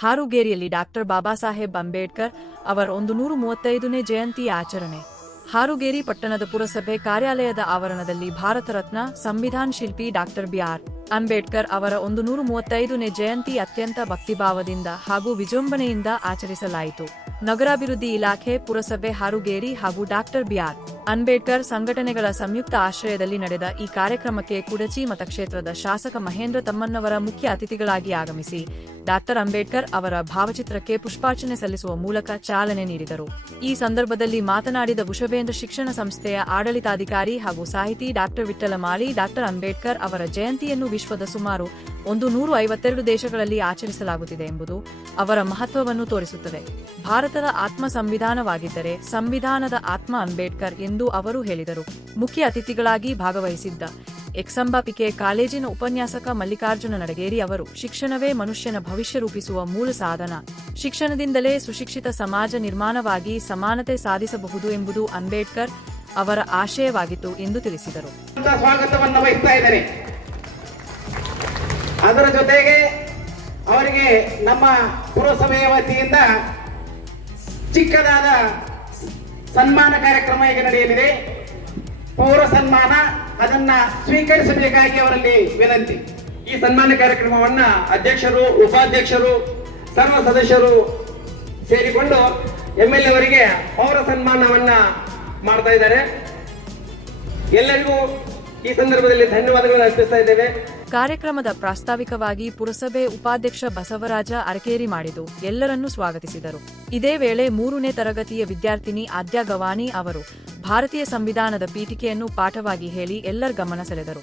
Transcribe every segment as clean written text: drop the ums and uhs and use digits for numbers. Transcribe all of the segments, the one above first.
ಹಾರುಗೇರಿಯಲ್ಲಿ doctor Baba Saheb Ambedkar ಅವರ 135ನೇ ಜಯಂತಿ ಆಚರಣೆ. ಹಾರುಗೇರಿ ಪಟ್ಟಣದ ಪುರಸಭೆ ಕಾರ್ಯಾಲಯದ ಆವರಣದಲ್ಲಿ ಭಾರತ ರತ್ನ ಸಂವಿಧಾನ ಶಿಲ್ಪಿ ಡಾಕ್ಟರ್ ಬಿ.ಆರ್. ಅಂಬೇಡ್ಕರ್ ಅವರ 135ನೇ ಜಯಂತಿ ಅತ್ಯಂತ ಭಕ್ತಿಭಾವದಿಂದ ಹಾಗೂ ವಿಜೃಂಭಣೆಯಿಂದ ಆಚರಿಸಲಾಯಿತು. ನಗರಾಭಿವೃದ್ಧಿ ಇಲಾಖೆ, ಪುರಸಭೆ ಹಾರುಗೇರಿ ಹಾಗೂ ಡಾಕ್ಟರ್ ಬಿ.ಆರ್. ಅಂಬೇಡ್ಕರ್ ಸಂಘಟನೆಗಳ ಸಂಯುಕ್ತ ಆಶ್ರಯದಲ್ಲಿ ನಡೆದ ಈ ಕಾರ್ಯಕ್ರಮಕ್ಕೆ ಕುಡಚಿ ಮತಕ್ಷೇತ್ರದ ಶಾಸಕ ಮಹೇಂದ್ರ ತಮ್ಮಣ್ಣವರ ಮುಖ್ಯ ಅತಿಥಿಗಳಾಗಿ ಆಗಮಿಸಿ ಡಾಕ್ಟರ್ ಅಂಬೇಡ್ಕರ್ ಅವರ ಭಾವಚಿತ್ರಕ್ಕೆ ಪುಷ್ಪಾರ್ಚನೆ ಸಲ್ಲಿಸುವ ಮೂಲಕ ಚಾಲನೆ ನೀಡಿದರು. ಈ ಸಂದರ್ಭದಲ್ಲಿ ಮಾತನಾಡಿದ ವೃಷಭೇಂದ್ರ ಶಿಕ್ಷಣ ಸಂಸ್ಥೆಯ ಆಡಳಿತಾಧಿಕಾರಿ ಹಾಗೂ ಸಾಹಿತಿ ಡಾಕ್ಟರ್ ವಿಠ್ಠಲ ಮಾಳಿ, ಡಾಕ್ಟರ್ ಅಂಬೇಡ್ಕರ್ ಅವರ ಜಯಂತಿಯನ್ನು ವಿಶ್ವದ ಸುಮಾರು 152 ದೇಶಗಳಲ್ಲಿ ಆಚರಿಸಲಾಗುತ್ತಿದೆ ಎಂಬುದು ಅವರ ಮಹತ್ವವನ್ನು ತೋರಿಸುತ್ತದೆ. ಭಾರತದ ಆತ್ಮ ಸಂವಿಧಾನವಾಗಿದ್ದರೆ ಸಂವಿಧಾನದ ಆತ್ಮ ಅಂಬೇಡ್ಕರ್ ಎಂದು ಅವರು ಹೇಳಿದರು. ಮುಖ್ಯ ಅತಿಥಿಗಳಾಗಿ ಭಾಗವಹಿಸಿದ್ದ ಎಕ್ಸಂಬ ಕಾಲೇಜಿನ ಉಪನ್ಯಾಸಕ ಮಲ್ಲಿಕಾರ್ಜುನ ನಡಗೇರಿ ಅವರು, ಶಿಕ್ಷಣವೇ ಮನುಷ್ಯನ ಭವಿಷ್ಯ ರೂಪಿಸುವ ಮೂಲ ಸಾಧನ, ಶಿಕ್ಷಣದಿಂದಲೇ ಸುಶಿಕ್ಷಿತ ಸಮಾಜ ನಿರ್ಮಾಣವಾಗಿ ಸಮಾನತೆ ಸಾಧಿಸಬಹುದು ಎಂಬುದು ಅಂಬೇಡ್ಕರ್ ಅವರ ಆಶಯವಾಗಿತ್ತು ಎಂದು ತಿಳಿಸಿದರು. ಸ್ವಾಗತವನ್ನು ವಹಿಸ್ತಾ ಇದ್ದಾರೆ. ಅದರ ಜೊತೆಗೆ ಅವರಿಗೆ ನಮ್ಮ ಪುರಸಭೆಯ ವತಿಯಿಂದ ಚಿಕ್ಕದಾದ ಸನ್ಮಾನ ಕಾರ್ಯಕ್ರಮ ಈಗ ನಡೆಯಲಿದೆ. ಪೌರ ಸನ್ಮಾನ, ಅದನ್ನ ಸ್ವೀಕರಿಸಬೇಕಾಗಿ ಅವರಲ್ಲಿ ವಿನಂತಿ. ಈ ಸನ್ಮಾನ ಕಾರ್ಯಕ್ರಮವನ್ನ ಅಧ್ಯಕ್ಷರು, ಉಪಾಧ್ಯಕ್ಷರು, ಸರ್ವ ಸದಸ್ಯರು ಸೇರಿಕೊಂಡು MLA ಅವರಿಗೆ ಪೌರ ಸನ್ಮಾನವನ್ನ ಮಾಡ್ತಾ ಇದ್ದಾರೆ. ಎಲ್ಲರಿಗೂ ಈ ಸಂದರ್ಭದಲ್ಲಿ ಧನ್ಯವಾದಗಳನ್ನು ಅರ್ಪಿಸ್ತಾ ಇದ್ದೇವೆ. ಕಾರ್ಯಕ್ರಮದ ಪ್ರಾಸ್ತಾವಿಕವಾಗಿ ಪುರಸಭೆ ಉಪಾಧ್ಯಕ್ಷ ಬಸವರಾಜ ಅರಕೇರಿ ಮಾಡಿದ್ದು ಎಲ್ಲರನ್ನೂ ಸ್ವಾಗತಿಸಿದರು. ಇದೇ ವೇಳೆ 3ನೇ ತರಗತಿಯ ವಿದ್ಯಾರ್ಥಿನಿ ಆದ್ಯ ಗವಾನಿ ಅವರು ಭಾರತೀಯ ಸಂವಿಧಾನದ ಪೀಠಿಕೆಯನ್ನು ಪಾಠವಾಗಿ ಹೇಳಿ ಎಲ್ಲರ ಗಮನ ಸೆಳೆದರು.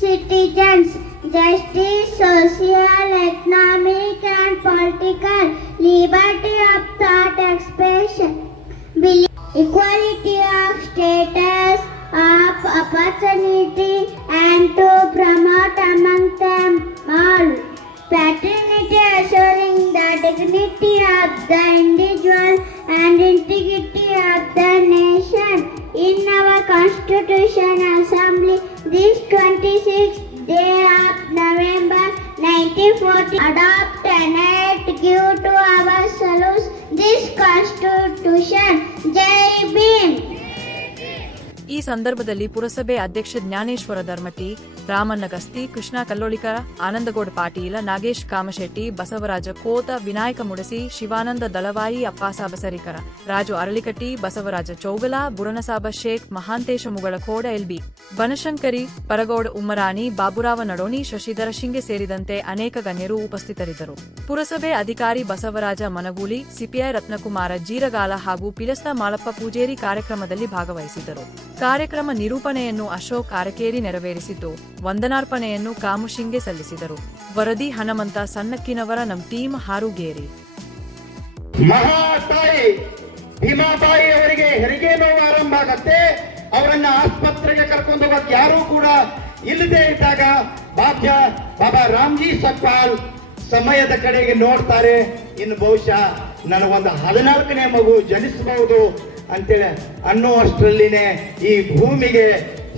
citizens justice, social, economic and political liberty of thought expression, equality of status, of opportunity and to promote among them all paternity, assuring the dignity of the individual and integrity of the nation. In our Constitution Assembly, this 26th day of November 1940, adopt an act give to ourselves this Constitution. Jai Bhim. ಈ ಸಂದರ್ಭದಲ್ಲಿ ಪುರಸಭೆ ಅಧ್ಯಕ್ಷ ಜ್ಞಾನೇಶ್ವರ ಧರ್ಮಟಿ, ರಾಮಣ್ಣ ಗಸ್ತಿ, ಕೃಷ್ಣ ಕಲ್ಲೋಳಿಕರ, ಆನಂದಗೌಡ ಪಾಟೀಲ, ನಾಗೇಶ್ ಕಾಮಶೆಟ್ಟಿ, ಬಸವರಾಜ ಕೋತ, ವಿನಾಯಕ ಮುಡಸಿ, ಶಿವಾನಂದ ದಳವಾಯಿ, Appasaba ಸರಿಕರ, Raju Aralikatti, Basavaraj Chougala, ಬುರನಸಾಬ Sheikh, Mahantesh Mugalkhod, LB Banashankari, Paragouda ಉಮ್ಮರಾಣಿ, Baburao ನಡೋಣಿ, Shashidhara Shinge ಸೇರಿದಂತೆ ಅನೇಕ ಗಣ್ಯರು ಉಪಸ್ಥಿತರಿದ್ದರು. ಪುರಸಭೆ ಅಧಿಕಾರಿ ಬಸವರಾಜ ಮನಗೂಲಿ, ಸಿಪಿಐ ರತ್ನಕುಮಾರ ಜೀರಗಾಲ ಹಾಗೂ ಪಿಲಸ್ತ ಮಾಳಪ್ಪ ಪೂಜೇರಿ ಕಾರ್ಯಕ್ರಮದಲ್ಲಿ ಭಾಗವಹಿಸಿದ್ದರು. ಕಾರ್ಯಕ್ರಮ ನಿರೂಪಣೆಯನ್ನು ಅಶೋಕ್ ಅರಕೇರಿ ನೆರವೇರಿಸಿದ್ದು, ವಂದನಾರ್ಪಣೆಯನ್ನು ಕಾಮುಶಿಂಗೆ ಸಲ್ಲಿಸಿದರು. ವರದಿ ಹನುಮಂತ ಸಣ್ಣಕ್ಕಿನವರ, ನಮ್ಮ ಟೀಮ್, ಹಾರುಗೇರಿ. ಮಹಾತಾಯಿ ಭೀಮಾಬಾಯಿ ಅವರಿಗೆ ಹೆರಿಗೆ ನೋವು ಆರಂಭ ಆಗತ್ತೆ. ಅವರನ್ನ ಆಸ್ಪತ್ರೆಗೆ ಕರ್ಕೊಂಡು ಹೋಗಕ್ಕೆ ಯಾರೂ ಕೂಡ ಇಲ್ಲದೆ ಇದ್ದಾಗ ಭಾಗ್ಯ ಬಾಬಾ ರಾಮ್ಜಿ ಸಕ್ಪಾಲ್ ಸಮಯದ ಕಡೆಗೆ ನೋಡ್ತಾರೆ. ಇನ್ನು ಬಹುಶಃ ನನಗೊಂದು 14ನೇ ಮಗು ಜನಿಸಬಹುದು ಅಂತೇಳಿ ಅನ್ನುವಷ್ಟರಲ್ಲಿನೇ ಈ ಭೂಮಿಗೆ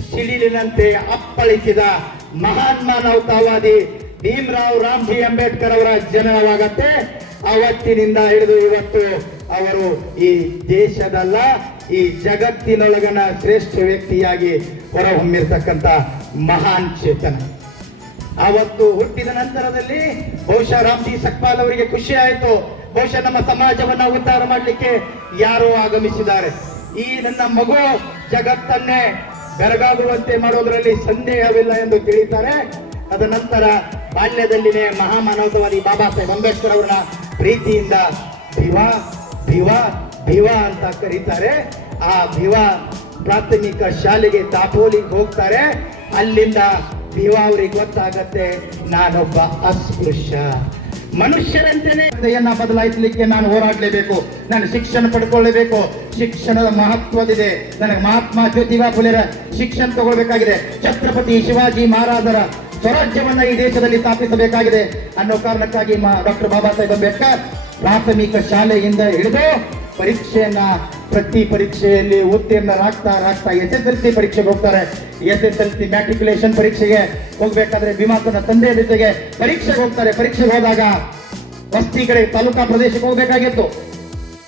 ಸಿಡಿಲಿನಂತೆ ಅಪ್ಪಳಿಸಿದ ಮಹಾನ್ ಮಾನವತಾವಾದಿ ಭೀಮರಾವ್ ರಾಮ್ಜಿ ಅಂಬೇಡ್ಕರ್ ಅವರ ಜನನವಾಗತ್ತೆ. ಅವತ್ತಿನಿಂದ ಹಿಡಿದು ಇವತ್ತು ಅವರು ಈ ದೇಶದಲ್ಲ, ಈ ಜಗತ್ತಿನೊಳಗನ ಶ್ರೇಷ್ಠ ವ್ಯಕ್ತಿಯಾಗಿ ಹೊರಹೊಮ್ಮಿರ್ತಕ್ಕಂಥ ಮಹಾನ್ ಚೇತನ. ಅವತ್ತು ಹುಟ್ಟಿದ ನಂತರದಲ್ಲಿ ಬಹುಶಃ ರಾಮ್ಜಿ ಸಕ್ಪಾಲ್ ಅವರಿಗೆ ಖುಷಿ ಆಯಿತು. ಬಹುಶಃ ನಮ್ಮ ಸಮಾಜವನ್ನ ಉದ್ಧಾರ ಮಾಡಲಿಕ್ಕೆ ಯಾರೋ ಆಗಮಿಸಿದ್ದಾರೆ. ಈ ನನ್ನ ಮಗು ಜಗತ್ತನ್ನೇ ಬೆರಗಾಗುವಂತೆ ಮಾಡೋದ್ರಲ್ಲಿ ಸಂದೇಹವಿಲ್ಲ ಎಂದು ತಿಳಿತಾರೆ. ಅದ ನಂತರ ಬಾಲ್ಯದಲ್ಲಿನೇ ಮಹಾಮಾನವತಾವಾದಿ ಬಾಬಾ ಸಾಹೇಬ್ ಅಂಬೇಡ್ಕರ್ ಅವರನ್ನ ಪ್ರೀತಿಯಿಂದ ಭಿವಾ ಭಿವಾ ಭಿವಾ ಅಂತ ಕರೀತಾರೆ. ಆ ಭಿವಾ ಪ್ರಾಥಮಿಕ ಶಾಲೆಗೆ ದಾಪೋಲಿಗೆ ಹೋಗ್ತಾರೆ. ಅಲ್ಲಿಂದ ಭಿವಾ ಅವ್ರಿಗೆ ಗೊತ್ತಾಗತ್ತೆ, ನಾನೊಬ್ಬ ಅಸ್ಪೃಶ್ಯ ಮನುಷ್ಯರಂತೆಯೇ ಬದಲಾಯಿಸಲಿಕ್ಕೆ ನಾನು ಹೋರಾಡಲೇಬೇಕು, ನಾನು ಶಿಕ್ಷಣ ಪಡ್ಕೊಳ್ಳೇಬೇಕು, ಶಿಕ್ಷಣದ ಮಹತ್ವದಿದೆ, ನನಗೆ ಮಹಾತ್ಮ ಜ್ಯೋತಿಬಾ ಫುಲೆರ ಶಿಕ್ಷಣ ತಗೊಳ್ಬೇಕಾಗಿದೆ, ಛತ್ರಪತಿ ಶಿವಾಜಿ ಮಹಾರಾಜರ ಸ್ವರಾಜ್ಯವನ್ನ ಈ ದೇಶದಲ್ಲಿ ಸ್ಥಾಪಿಸಬೇಕಾಗಿದೆ ಅನ್ನೋ ಕಾರಣಕ್ಕಾಗಿ ಡಾಕ್ಟರ್ ಬಾಬಾ ಸಾಹೇಬ್ ಅಂಬೇಡ್ಕರ್ ಪ್ರಾಥಮಿಕ ಶಾಲೆಯಿಂದ ಹಿಡಿದು ಪರೀಕ್ಷೆಯನ್ನ ಪ್ರತಿ ಪರೀಕ್ಷೆಯಲ್ಲಿ ಉತ್ತೀರ್ಣರಾಗ್ತಾ SSLC ಪರೀಕ್ಷೆಗೆ ಹೋಗ್ತಾರೆ. SSLC ಮ್ಯಾಟ್ರಿಕ್ಯುಲೇಷನ್ ಪರೀಕ್ಷೆಗೆ ಹೋಗ್ಬೇಕಾದ್ರೆ ಭೀಮಾತನ ತಂದೆಯ ಜೊತೆಗೆ ಪರೀಕ್ಷೆಗೆ ಹೋಗ್ತಾರೆ. ಪರೀಕ್ಷೆಗೆ ಹೋದಾಗ ವಸ್ತಿ ಕಡೆ ತಾಲೂಕಾ ಪ್ರದೇಶಕ್ಕೆ ಹೋಗ್ಬೇಕಾಗಿತ್ತು.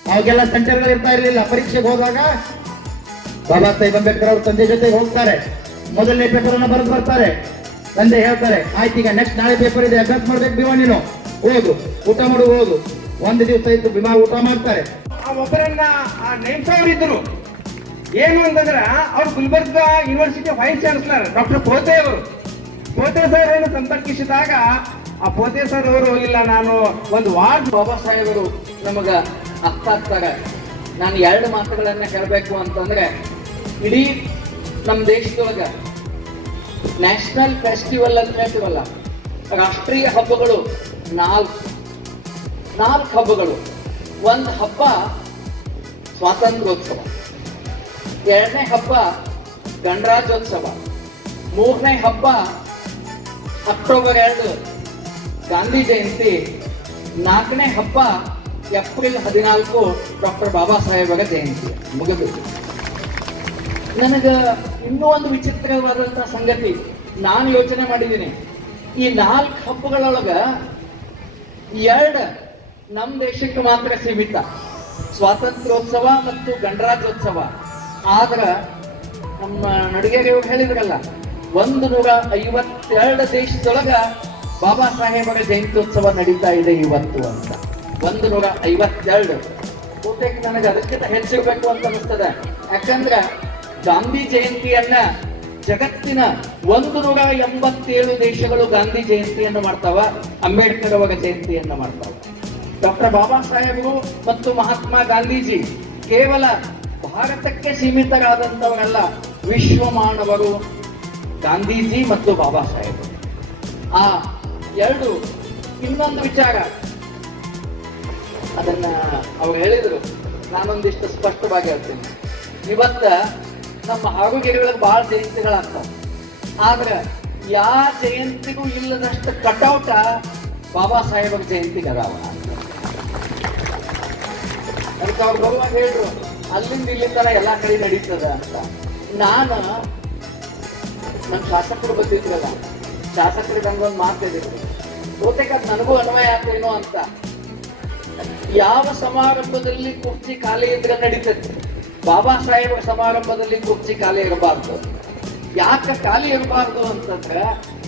ಅವಾಗೆಲ್ಲ ಸೆಂಟರ್ಗಳು ಇರ್ತಾ ಇರಲಿಲ್ಲ. ಪರೀಕ್ಷೆಗೆ ಹೋದಾಗ ಬಾಬಾ ಸಾಹೇಬ್ ಅಂಬೇಡ್ಕರ್ ಅವ್ರ ತಂದೆ ಜೊತೆಗೆ ಹೋಗ್ತಾರೆ. ಮೊದಲನೇ ಪೇಪರ್ ಅನ್ನ ಬರೆದು ಬರ್ತಾರೆ. ತಂದೆ ಹೇಳ್ತಾರೆ, ಆಯ್ತು ಈಗ ನೆಕ್ಸ್ಟ್ ನಾಳೆ ಪೇಪರ್ ಇದೆ, ಅಭ್ಯಾಸ ಮಾಡ್ಬೇಕು ಭೀಮಾ, ನೀನು ಓದು, ಊಟ ಮಾಡು, ಓದು. ಒಂದು ದಿವಸ ಇತ್ತು ಭೀಮಾ ಊಟ ಮಾಡ್ತಾರೆ. ಆ ಒಬ್ಬರನ್ನ ನೇಮಿಸೋರು ಇದ್ರು. ಏನು ಅಂತಂದ್ರೆ ಅವ್ರು Gulbarga university vice chancellor doctor Pote ಅವರು. ಪೋತೆ ಸರ್ ಅನ್ನು ಸಂಪರ್ಕಿಸಿದಾಗ ಆ ಪೋತೆ ಸರ್ ಅವರು, ಇಲ್ಲ ನಾನು ಒಂದು ವಾರ್ಡ್ ಬಾಬಾ ಸಾಹೇಬರು ನಮಗ ಅರ್ಥ ಆಗ್ತಾರೆ. ನಾನು 2 ಮಾತುಗಳನ್ನ ಕೇಳಬೇಕು ಅಂತಂದ್ರೆ, ಇಡೀ ನಮ್ಮ ದೇಶದೊಳಗ ನ್ಯಾಷನಲ್ ಫೆಸ್ಟಿವಲ್ ಅಂತ ಹೇಳ್ತೀವಲ್ಲ, ರಾಷ್ಟ್ರೀಯ ಹಬ್ಬಗಳು 4 ಹಬ್ಬಗಳು. ಒಂದು ಹಬ್ಬ ಸ್ವಾತಂತ್ರ್ಯೋತ್ಸವ, 2ನೇ ಹಬ್ಬ ಗಣರಾಜ್ಯೋತ್ಸವ, 3ನೇ ಹಬ್ಬ ಅಕ್ಟೋಬರ್ 2 ಗಾಂಧಿ ಜಯಂತಿ, 4ನೇ ಹಬ್ಬ ಏಪ್ರಿಲ್ 14 ಡಾಕ್ಟರ್ ಬಾಬಾ ಸಾಹೇಬರ ಜಯಂತಿ. ಮುಗಿದು ನನಗ ಇನ್ನೂ ಒಂದು ವಿಚಿತ್ರವಾದಂತಹ ಸಂಗತಿ ನಾನು ಯೋಚನೆ ಮಾಡಿದ್ದೀನಿ. ಈ 4 ಹಬ್ಬಗಳೊಳಗ 2 ನಮ್ಮ ದೇಶಕ್ಕೆ ಮಾತ್ರ ಸೀಮಿತ, ಸ್ವಾತಂತ್ರ್ಯೋತ್ಸವ ಮತ್ತು ಗಣರಾಜ್ಯೋತ್ಸವ. ಆದ್ರ ನಮ್ಮ ನಡಿಗೆಯವರು ಹೇಳಿದ್ರಲ್ಲ, 152 ದೇಶದೊಳಗ ಬಾಬಾ ಸಾಹೇಬರ ಜಯಂತ್ಯೋತ್ಸವ ನಡೀತಾ ಇದೆ ಇವತ್ತು ಅಂತ. 152. ಬಹುತೇಕ ನನಗೆ ಅದಕ್ಕಿಂತ ಹೆಚ್ಚಿರ್ಬೇಕು ಅಂತ ಅನಿಸ್ತದೆ. ಯಾಕಂದ್ರೆ ಗಾಂಧಿ ಜಯಂತಿಯನ್ನ ಜಗತ್ತಿನ 187 ದೇಶಗಳು ಗಾಂಧಿ ಜಯಂತಿಯನ್ನು ಮಾಡ್ತಾವ, ಅಂಬೇಡ್ಕರ್ ಅವರ ಜಯಂತಿಯನ್ನ ಮಾಡ್ತಾವ. ಡಾಕ್ಟರ್ ಬಾಬಾ ಸಾಹೇಬರು ಮತ್ತು ಮಹಾತ್ಮ ಗಾಂಧೀಜಿ ಕೇವಲ ಭಾರತಕ್ಕೆ ಸೀಮಿತರಾದಂಥವರಲ್ಲ, ವಿಶ್ವ ಮಾನವರು ಗಾಂಧೀಜಿ ಮತ್ತು ಬಾಬಾ ಸಾಹೇಬರು. ಆ 2 ಇನ್ನೊಂದು ವಿಚಾರ ಅದನ್ನ ಅವ್ರು ಹೇಳಿದ್ರು, ನಾನೊಂದಿಷ್ಟು ಸ್ಪಷ್ಟವಾಗಿ ಹೇಳ್ತೀನಿ. ಇವತ್ತ ನಮ್ಮ ಆರೋಗ್ಯಗಳಿಗೆ ಬಹಳ ಜಯಂತಿಗಳಾಗ್ತಾವ, ಆದ್ರೆ ಯಾವ ಜಯಂತಿಗೂ ಇಲ್ಲದಷ್ಟು ಕಟೌಟ ಬಾಬಾ ಸಾಹೇಬರ ಜಯಂತಿಗೆ ಅದಾವ. ಅದಕ್ಕೆ ಅವ್ರು ಬರುವಾಗ ಹೇಳ್ರು, ಅಲ್ಲಿಂದ ಇಲ್ಲಿಂದ ಎಲ್ಲಾ ಕಡೆ ನಡೀತದ ಅಂತ. ನಾನು ನಮ್ಮ ಶಾಸಕರು ಬಂದಿದ್ರಲ್ಲ, ಶಾಸಕರಿಗೆ ನಂಗೊಂದು ಮಾತಾಡಿದ್ರು, ಬಹುತೇಕ ಅದು ನನಗೂ ಅನ್ವಯ ಆಗ್ತೇನೋ ಅಂತ. ಯಾವ ಸಮಾರಂಭದಲ್ಲಿ ಕುರ್ಚಿ ಖಾಲಿ ಇದ್ರೆ ನಡೀತದೆ, ಬಾಬಾ ಸಾಹೇಬರ ಸಮಾರಂಭದಲ್ಲಿ ಕುರ್ಚಿ ಖಾಲಿ ಇರಬಾರ್ದು. ಯಾಕೆ ಖಾಲಿ ಇರಬಾರ್ದು ಅಂತಂದ್ರೆ,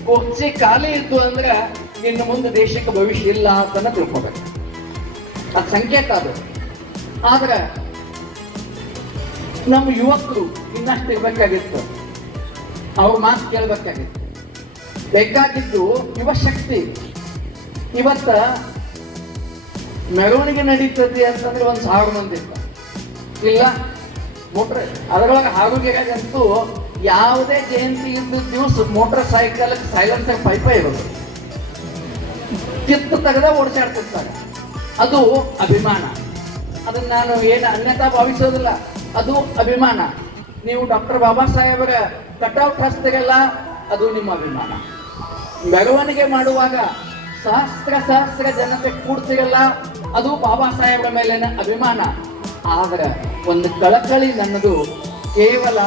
ಕುರ್ಚಿ ಖಾಲಿ ಇದ್ದು ಅಂದ್ರೆ ಇನ್ನು ಮುಂದೆ ದೇಶಕ್ಕೆ ಭವಿಷ್ಯ ಇಲ್ಲ ಅಂತ ತಿಳ್ಕೊಬೇಕು. ಅದು ಸಂಕೇತ ಅದು. ಆದ್ರೆ ನಮ್ಮ ಯುವಕರು ಇನ್ನಷ್ಟು ಇರ್ಬೇಕಾಗಿತ್ತು, ಅವ್ರ ಮಾತು ಕೇಳ್ಬೇಕಾಗಿತ್ತು. ಬೇಕಾಗಿದ್ದು ಯುವ ಶಕ್ತಿ. ಇವತ್ತ ಮೆರವಣಿಗೆ ನಡೀತದೆ ಅಂತಂದ್ರೆ 1000 ಮಂದಿ ಇರ್ತಾರೆ, ಇಲ್ಲ ಮೋಟ್ರ್ ಅದರೊಳಗೆ ಆರೋಗ್ಯಗಂತೂ ಯಾವುದೇ ಜಯಂತಿ ಇದ್ದ ದಿವಸ ಮೋಟರ್ ಸೈಕಲ್ ಸೈಲೆನ್ಸರ್ ಪೈಪ ಇರೋದು, ಕಿತ್ತು ತೆಗೆದ ಓಡಿಸಾಡ್ತಿರ್ತಾರೆ. ಅದು ಅಭಿಮಾನ. ಅದನ್ನ ನಾನು ಏನು ಅನ್ಯತಾ ಭಾವಿಸೋದಿಲ್ಲ, ಅದು ಅಭಿಮಾನ. ನೀವು ಡಾಕ್ಟರ್ ಬಾಬಾ ಸಾಹೇಬರ ಕಟೌಟ್ ಹಚ್ತಿರಲ್ಲ, ಅದು ನಿಮ್ಮ ಅಭಿಮಾನ. ಮೆರವಣಿಗೆ ಮಾಡುವಾಗ ಸಹಸ್ರ ಜನತೆ ಕೂಡ್ತಿರಲ್ಲ, ಅದು ಬಾಬಾ ಸಾಹೇಬರ ಮೇಲಿನ ಅಭಿಮಾನ. ಆದ್ರೆ ಒಂದು ಕಳಕಳಿ ನನ್ನದು, ಕೇವಲ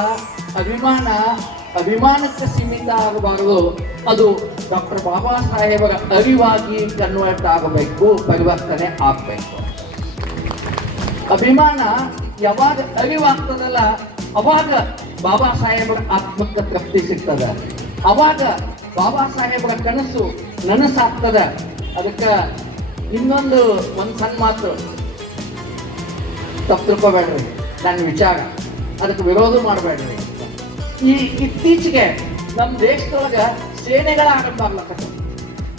ಅಭಿಮಾನಕ್ಕೆ ಸೀಮಿತ ಆಗಬಾರದು, ಅದು ಡಾಕ್ಟರ್ ಬಾಬಾ ಸಾಹೇಬರ ಅರಿವಾಗಿ ಕನ್ವರ್ಟ್ ಆಗಬೇಕು, ಪರಿವರ್ತನೆ ಆಗಬೇಕು. ಅಭಿಮಾನ ಯಾವಾಗ ಅರಿವಾಗ್ತದಲ್ಲ, ಅವಾಗ ಬಾಬಾ ಸಾಹೇಬರ ಆತ್ಮಕ್ಕೆ ತೃಪ್ತಿ ಸಿಗ್ತದ, ಅವಾಗ ಬಾಬಾ ಸಾಹೇಬರ ಕನಸು ನನಸಾಗ್ತದ. ಅದಕ್ಕೆ ಇನ್ನೊಂದು ಸಣ್ಣ ಮಾತು ತಪ್ಪು ತಿಳ್ಕೊಬೇಡ್ರಿ, ನನ್ನ ವಿಚಾರ, ಅದಕ್ಕೆ ವಿರೋಧ ಮಾಡಬೇಡ್ರಿ. ಈ ಇತ್ತೀಚೆಗೆ ನಮ್ಮ ದೇಶದೊಳಗ ಸೇನೆಗಳ ಆರಂಭ ಆಗ್ಲಕ್ಕ,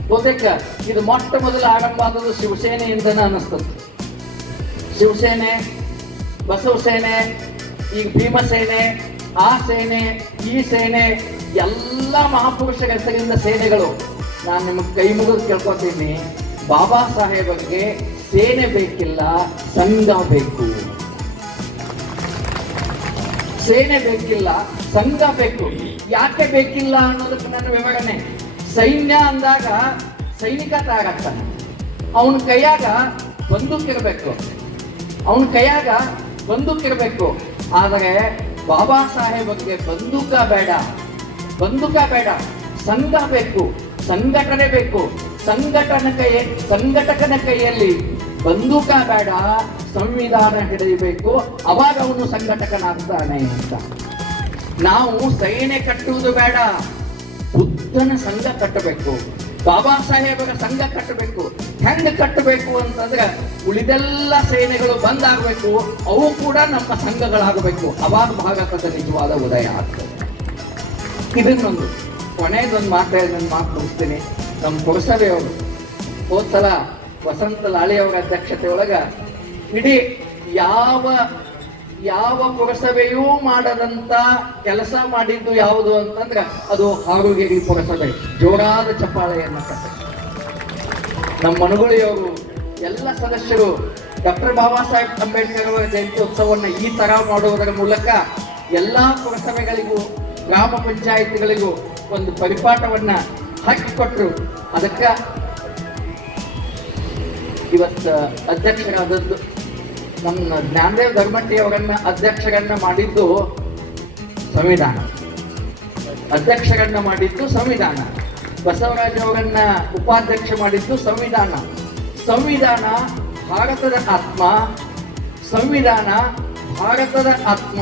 ಬಹುತೇಕ ಇದು ಮೊಟ್ಟ ಮೊದಲು ಆರಂಭ ಆದದ್ದು ಶಿವಸೇನೆಯಿಂದನೇ ಅನಿಸ್ತದೆ. ಶಿವಸೇನೆ, ಬಸವ ಸೇನೆ, ಈಗ ಭೀಮಸೇನೆ, ಆ ಸೇನೆ, ಈ ಸೇನೆ, ಎಲ್ಲ ಮಹಾಪುರುಷರ ಹೆಸರಿಂದ ಸೇನೆಗಳು. ನಾನು ನಿಮಗೆ ಕೈ ಮುಗಿದು ಕೇಳ್ಕೊತೀನಿ, ಬಾಬಾ ಸಾಹೇಬರಿಗೆ ಸೇನೆ ಬೇಕಿಲ್ಲ, ಸಂಘ ಬೇಕು. ಸೇನೆ ಬೇಕಿಲ್ಲ, ಸಂಘ ಬೇಕು. ಯಾಕೆ ಬೇಕಿಲ್ಲ ಅನ್ನೋದಕ್ಕೆ ನನ್ನ ವಿವರಣೆ. ಸೈನ್ಯ ಅಂದಾಗ ಸೈನಿಕ ತಯಾರಾಗ್ತಾನೆ, ಅವನ ಕೈಯಾಗ ಬಂದೂಕಿರ್ಬೇಕು, ಅವನ ಕೈಯಾಗ ಬಂದೂಕಿರ್ಬೇಕು. ಆದರೆ ಬಾಬಾ ಸಾಹೇಬರಿಗೆ ಬಂದೂಕ ಬೇಡ, ಸಂಘ ಬೇಕು, ಸಂಘಟನೆ ಬೇಕು. ಸಂಘಟಕನ ಕೈಯಲ್ಲಿ ಬಂದೂಕ ಬೇಡ, ಸಂವಿಧಾನ ಹಿಡಿಯಬೇಕು, ಅವಾಗ ಅವನು ಸಂಘಟಕನಾಗ್ತಾನೆ ಅಂತ. ನಾವು ಸೈನ್ಯ ಕಟ್ಟುವುದು ಬೇಡ, ಬುದ್ಧನ ಸಂಘ ಕಟ್ಟಬೇಕು, ಬಾಬಾ ಸಾಹೇಬರ ಸಂಘ ಕಟ್ಟಬೇಕು. ಹೆಂಗ್ ಕಟ್ಟಬೇಕು ಅಂತಂದ್ರೆ ಉಳಿದೆಲ್ಲ ಸೇನೆಗಳು ಬಂದಾಗಬೇಕು, ಅವು ಕೂಡ ನಮ್ಮ ಸಂಘಗಳಾಗಬೇಕು. ಅವಾಗ ಭಾರತದ ನಿಜವಾದ ಉದಯ ಆಗ್ತದೆ. ಇದನ್ನೊಂದು ಕೊನೆಯದೊಂದು ಮಾತು ಮುಗಿಸ್ತೀನಿ. ನಮ್ಮ ಪುರಸಭೆಯವರು ಹೋದ್ಸಲ ವಸಂತ ಲಾಳಿಯವರ ಅಧ್ಯಕ್ಷತೆ ಒಳಗ ಇಡೀ ಯಾವ ಪುರಸಭೆಯೂ ಮಾಡದಂತ ಕೆಲಸ ಮಾಡಿದ್ದು ಯಾವುದು ಅಂತಂದ್ರೆ ಅದು ಹಾರುಗೇರಿ ಪುರಸಭೆ. ಜೋರಾದ ಚಪ್ಪಾಳೆಯನ್ನ ಕಟ್ಟ. ನಮ್ಮ ಮನಗುಳಿಯವರು ಎಲ್ಲ ಸದಸ್ಯರು ಡಾಕ್ಟರ್ ಬಾಬಾ ಸಾಹೇಬ್ ಅಂಬೇಡ್ಕರ್ ಅವರ ಜಯಂತ್ಯೋತ್ಸವವನ್ನು ಈ ತರ ಮಾಡುವುದರ ಮೂಲಕ ಎಲ್ಲಾ ಪುರಸಭೆಗಳಿಗೂ ಗ್ರಾಮ ಪಂಚಾಯಿತಿಗಳಿಗೂ ಒಂದು ಪರಿಪಾಠವನ್ನ ಹಾಕಿಕೊಟ್ರು. ಅದಕ್ಕ ಇವತ್ತು ಅಧ್ಯಕ್ಷರಾದದ್ದು ನಮ್ಮ ಜ್ಞಾನದೇವ್ ಧರ್ಮಟ್ಟಿ ಅವರನ್ನ ಅಧ್ಯಕ್ಷರನ್ನ ಮಾಡಿದ್ದು ಸಂವಿಧಾನ. ಬಸವರಾಜ್ ಅವರನ್ನ ಉಪಾಧ್ಯಕ್ಷ ಮಾಡಿದ್ದು ಸಂವಿಧಾನ. ಭಾರತದ ಆತ್ಮ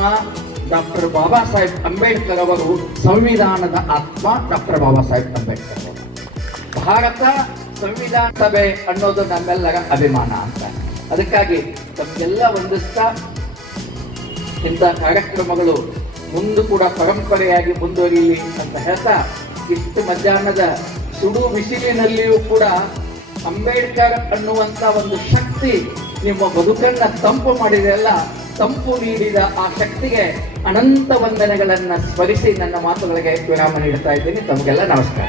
ಡಾಕ್ಟರ್ ಬಾಬಾ ಸಾಹೇಬ್ ಅಂಬೇಡ್ಕರ್ ಅವರು. ಸಂವಿಧಾನದ ಆತ್ಮ ಡಾಕ್ಟರ್ ಬಾಬಾ ಸಾಹೇಬ್ ಅಂಬೇಡ್ಕರ್ ಅವರು. ಭಾರತ ಸಂವಿಧಾನ ಸಭೆ ಅನ್ನೋದು ನಮ್ಮೆಲ್ಲರ ಅಭಿಮಾನ ಅಂತ. ಅದಕ್ಕಾಗಿ ತಮಗೆಲ್ಲ ವಂದಿಸ್ತಾ ಇಂಥ ಕಾರ್ಯಕ್ರಮಗಳು ಮುಂದೆ ಕೂಡ ಪರಂಪರೆಯಾಗಿ ಮುಂದುವರಿಯಲಿ ಅಂತ ಹೇಳ್ತಾ, ಇಷ್ಟು ಮಧ್ಯಾಹ್ನದ ಸುಡು ಬಿಸಿಲಿನಲ್ಲಿಯೂ ಕೂಡ ಅಂಬೇಡ್ಕರ್ ಅನ್ನುವಂತ ಒಂದು ಶಕ್ತಿ ನಿಮ್ಮ ಬದುಕನ್ನ ತಂಪು ಮಾಡಿದೆಯಲ್ಲ, ತಂಪು ನೀಡಿದ ಆ ಶಕ್ತಿಗೆ ಅನಂತ ವಂದನೆಗಳನ್ನ ಸ್ಮರಿಸಿ ನನ್ನ ಮಾತುಗಳಿಗೆ ವಿರಾಮ ನೀಡ್ತಾ ಇದ್ದೀನಿ. ತಮಗೆಲ್ಲ ನಮಸ್ಕಾರ.